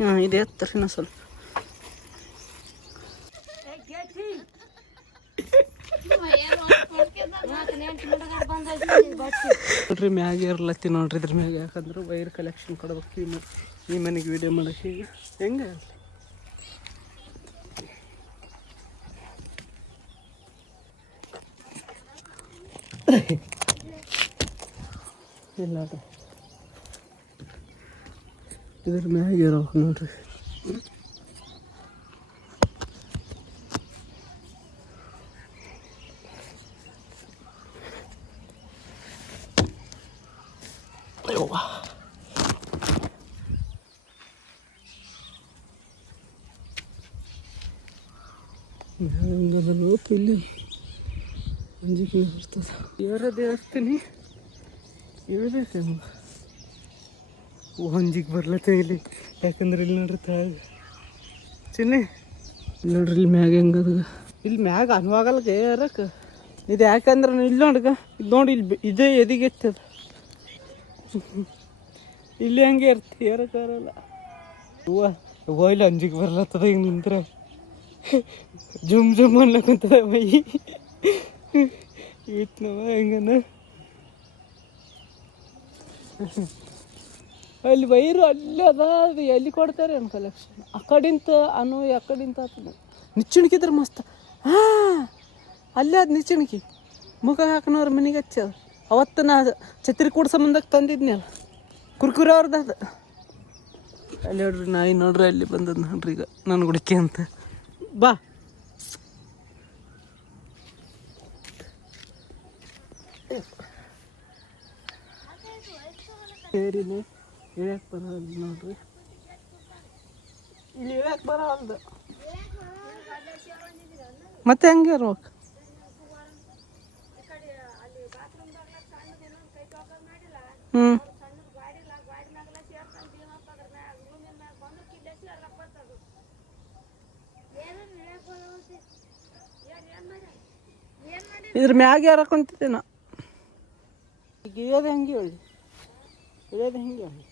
ಹಾಂ ಇದೆ ಹತ್ತರ ಇನ್ನೂ ಸ್ವಲ್ಪ ನೋಡ್ರಿ ಮ್ಯಾಗ ಇರ್ಲತ್ತಿ ನೋಡ್ರಿ ಇದ್ರ ಮ್ಯಾಗ. ಯಾಕಂದ್ರೆ ವೈರ್ ಕಲೆಕ್ಷನ್ ಕೊಡ್ಬೇಕು ಈ ಮನೆಗೆ ವಿಡಿಯೋ ಮಾಡೋಕೆ. ಈಗ ಹೆಂಗೆ ಇಲ್ಲ ಇದ್ರ ಮ್ಯಾಗ ಇರೋಕೆ ನೋಡ್ರಿ. ಇಲ್ಲಿ ಅಂಜಿಕೆ ಬರ್ತದೆ. ಇವರದೇ ಹೇಳ್ತೀನಿ ಹೇಳ್ಬೇಕು ಅಂಜಿಕೆ ಬರ್ಲತ್ತೆ ಇಲ್ಲಿ. ಯಾಕಂದ್ರೆ ಇಲ್ಲಿ ನೋಡ್ರಿ ತಾಗ ಚಿನ್ನಿ ಇಲ್ಲಿ ನೋಡ್ರಿ ಇಲ್ಲಿ ಮ್ಯಾಗ ಹೆಂಗದ. ಇಲ್ಲಿ ಮ್ಯಾಗ ಅನ್ವಾಗಲ್ಗೆ ಏರಕ್ಕೆ ಇದು. ಯಾಕಂದ್ರೆ ಇಲ್ಲಿ ನೋಡ್ಗ ಇದು ನೋಡಿ ಇಲ್ಲಿ ಇದೇ ಎದಿಗೆ ಎತ್ತದ. ಇಲ್ಲಿ ಹಂಗೆ ಇರ್ತಿ ಏರಕ್ಕಾರಲ್ಲ. ಹೂವು ಇಲ್ಲಿ ಅಂಜಿಕೆ ಬರ್ಲತ್ತದ. ಈಗ ನಿಂತ್ರೆ ಜುಮ್ ಜುಮ್ ಅನ್ಲಕ್ಕಂತದ ಮೈ. ಇಟ್ನವ ಹೆಂಗನ ಅಲ್ಲಿ ವೈರು ಅಲ್ಲೇ ಅದ. ಅದು ಎಲ್ಲಿ ಕೊಡ್ತಾರೆ ಅನ್ ಕಲೆಕ್ಷನ್. ಆ ಕಡಿಂತ ಆ ಕಡಿಂತ ಆಗ್ತದೆ. ನಿಚ್ಚಣಿಕಿದ್ರೆ ಮಸ್ತ್. ಹಾಂ ಅಲ್ಲೇ ಅದು ನಿಚ್ಚಣಿಕಿ ಮುಖ ಹಾಕೋನವ್ರ ಮನೆಗೆ ಹಚ್ಚದ. ಅವತ್ತು ನಾ ಛತ್ರಿ ಕೂಡ ಸಂಬಂಧಕ್ಕೆ ತಂದಿದ್ನಲ್ಲ ಕುರ್ಕುರಿ ಅವ್ರದ್ದು ಅದು. ಅಲ್ಲಿ ನೋಡ್ರಿ ನಾಯಿ ನೋಡ್ರಿ ಅಲ್ಲಿ ಬಂದದ್ದು ನೋಡ್ರಿ ಈಗ ನಾನು ಹುಡುಕಿ ಅಂತ. ಬಾ ಸೇರಿನೇ ಇಳ್ಯಾಕೆ ಬರೋಲ್ಲ ನೋಡ್ರಿ. ಇಲ್ಲಿ ಇಳ್ಯಾಕೆ ಬರೋಲ್ದು ಮತ್ತೆ ಹಂಗೆ ಇರ್ಬೇಕು. ಹ್ಞೂ ಇದ್ರ ಮ್ಯಾಗ ಯಾರ ಕುಂತಿದ್ದೆ ನಾ. ಈಗ ಇಳಿಯೋದು ಹೆಂಗೆ ಹೇಳಿ, ಇಳಿಯೋದು ಹೆಂಗೆ ಹೇಳಿ.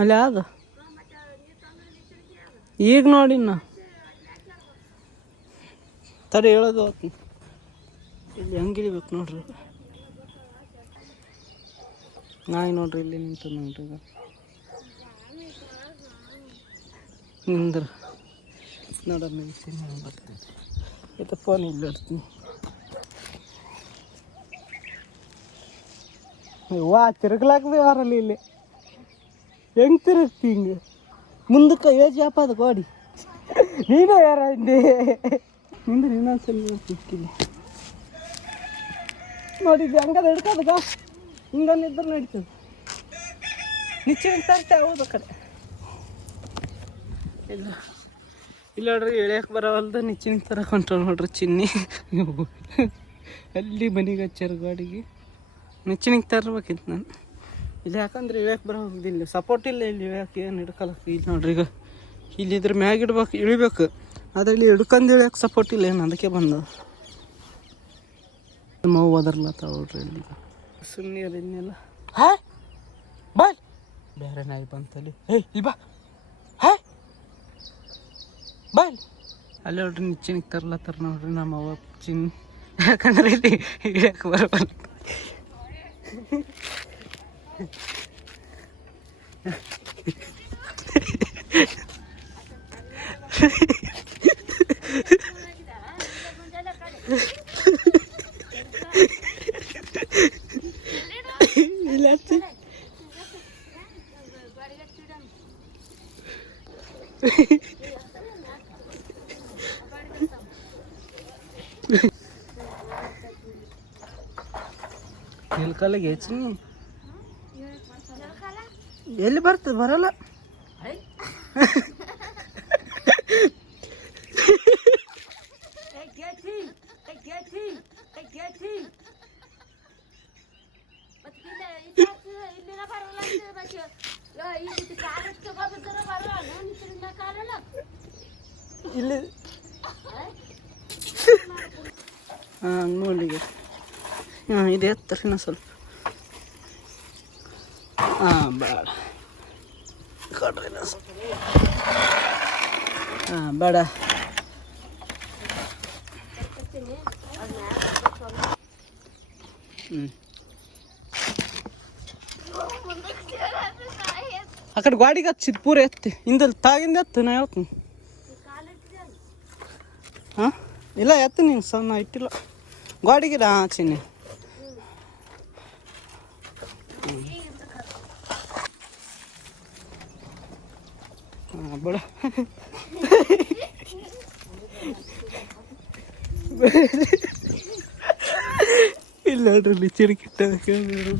ಅಲ್ಲಿ ಆಗ ಈಗ ನೋಡಿ ನಾ ತಡೆ ಹೇಳೋದು ಆತು. ಇಲ್ಲಿ ಹೆಂಗೆ ಇಳಿಬೇಕು ನೋಡ್ರಿ. ನಾಯಿ ನೋಡ್ರಿ ಇಲ್ಲಿ ನಿಂತ ನೋಡ್ರಿ. ಈಗ ನಿಂದ್ರ ನೋಡ ಮೆಡಿಸಿನ್ ಬರ್ತೈತೆ. ಆಯ್ತು ಫೋನ್ ಇಲ್ಲಿ ಇಡ್ತೀನಿ. ವಾ ತಿರುಗ್ಲಾಕ್ದೆ ವಾರಲ್ಲಿ ಇಲ್ಲಿ ಹೆಂಗೆ ತಿರುಗ್ತಿ ಹಿಂಗೆ ಮುಂದಕ್ಕೆ ಏಜ್ ಆಪ ಅದು ಗೋಡಿ. ನೀನೇ ಯಾರ ಹಿಂದೆ ನಿಂದ್ರೆ ಇನ್ನೊಂದ್ಸಲ ಸಿಕ್ಕಿಲ್ಲ ನೋಡಿದ್ದೆ. ಹಂಗದ ಹಿಡ್ಕೋದಗ ಹಿಂಗನ್ನಿದ್ರೆ ನಡೀತದೆ. ನಿಚ್ಚೆ ತರ್ತೆ ಹೌದು ಕಡೆ ಇಲ್ಲ ಇಲ್ಲ ನೋಡ್ರಿ. ಎಳ್ಯಾಕೆ ಬರೋವಲ್ದು ನಿಚ್ಚಿನ ಥರ ಕೊಂಡ್ರು ನೋಡ್ರಿ ಚಿನ್ನಿ. ಅಲ್ಲಿ ಮನೆಗೆ ಹಚ್ಚಾರ ಗಾಡಿಗೆ. ನಿಚ್ಚಿನಿಗೆ ತರ್ಬೇಕಿತ್ತು ನಾನು ಇಲ್ಲಿ. ಯಾಕಂದ್ರೆ ಇಳ್ಯಾಕೆ ಬರೋ ಹೋಗ್ದಿಲ್ಲ. ಸಪೋರ್ಟ್ ಇಲ್ಲ ಇಲ್ಲಿ ಇಳ್ಯಾಕೆ. ಏನು ಹಿಡ್ಕಲ್ಲ ಇಲ್ಲಿ ನೋಡ್ರಿ. ಈಗ ಇಲ್ಲಿ ಇದ್ರ ಮ್ಯಾಗ ಇಡ್ಬೇಕು ಇಳಿಬೇಕು. ಅದರಲ್ಲಿ ಹಿಡ್ಕೊಂಡು ಇಳ್ಯಾಕೆ ಸಪೋರ್ಟ್ ಇಲ್ಲ ಏನು. ಅದಕ್ಕೆ ಬಂದ ನೋವು ಒದರ್ಲತ್ತ ನೋಡ್ರಿ ಇಲ್ಲಿ. ಸುಮ್ಮನೆ ಇನ್ನೆಲ್ಲ ಹಾಂ ಬಾಯ್ ಬೇರೆ ನಾಯಿ ಬಂತಲ್ಲಿ. ಇಲ್ಲಿ ಬಾ ಹಾಂ ಬಾಯ್. ಅಲ್ಲಿ ನೋಡ್ರಿ ನಿಚ್ಚಿನಿಗೆ ತರ್ಲತ್ತಾರ ನೋಡ್ರಿ ನಮ್ಮ ಅವ್ವ ಚಿನ್ನಿ. ಯಾಕಂದ್ರೆ ಇಲ್ಲಿ ಇಳ್ಯಾಕೆ ಬರಬಲ್ಲ. ನಿಲ್ಕಲ್ಲಿಗೆ ಹೆಚ್ಚು ಎಲ್ಲಿ ಬರ್ತದೆ ಬರಲ್ಲ. ಇಲ್ಲಿ ಹಾಂ ನೋಡಿಗೆ ಹಾಂ ಇದು ಎತ್ತರ ಇನ್ನೂ ಸ್ವಲ್ಪ ಹಾಂ ಬೇಡ ಕೊಡ್ರಿ ಇನ್ನೂ ಸ್ವಲ್ಪ ಹಾಂ ಬೇಡ ಹ್ಞೂ ಆ ಕಡೆ ಗಾಡಿಗೆ ಹಚ್ಚಿದ್ದು ಪೂರ ಎತ್ತಿ ಹಿಂದಲ್ಲಿ ತಾಗಿಂದ ಎತ್ತು ನಾ ಯಾವತ್ತು ಹಾಂ ಇಲ್ಲ ಎತ್ತು ನೀನು ಸಣ್ಣ ಇಟ್ಟಿಲ್ಲ ಗಾಡಿಗೆ ಚಿನ್ನಿ ಹಾಂ ಬೇಡ ಇಲ್ಲ ಅದ್ರಲ್ಲಿ ಚಿಡಿಕಿಟ್ಟ ಕೇಳಿದ್ರು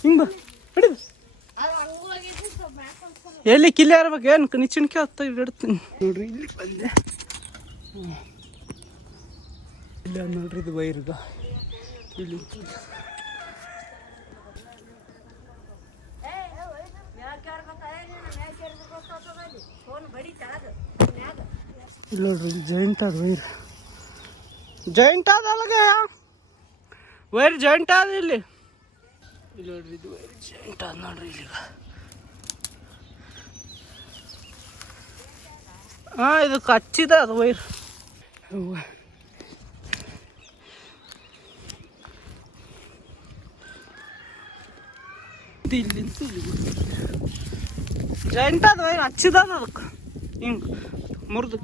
ಹಿಂಗ ಎಲ್ಲಿ ಕಿಲ್ಲಿ ಇರ್ಬೇಕು ಏನು ನಿಚ್ಚಣಿಕೆ ಹತ್ತ ಇಡ್ತೀನಿ ನೋಡ್ರಿ ಇಲ್ಲಿ ಬಂದೆ ಇಲ್ಲ ನೋಡ್ರಿ ಇದು ವೈರ್ಗ ಇಲ್ಲಿ ಇಲ್ಲ ನೋಡ್ರಿ ಜಾಯಿಂಟ್ ಅದ ವೈರ್ ಜಾಯಿಂಟ್ ಅದ ಅಲ್ಲಗ ವೈರ್ ಜಾಯಿಂಟ್ ಅದ ಇಲ್ಲಿ ಇಲ್ಲಿ ನೋಡ್ರಿ ಇದು ವೈರ್ ಜಾಯಿಂಟ್ ಅದ ನೋಡ್ರಿ ಇಲ್ಲಿ ಹಾಂ ಇದು ಕಚ್ಚಿದ ಅದು ವೈರ್ ಇಲ್ಲಿಂದ ಜಾಯಿಂಟ್ ಅದ ವೈರ್ ಹಚ್ಚಿದ ಅದಕ್ಕೆ ಹಿಂಗೆ ಮುರಿದು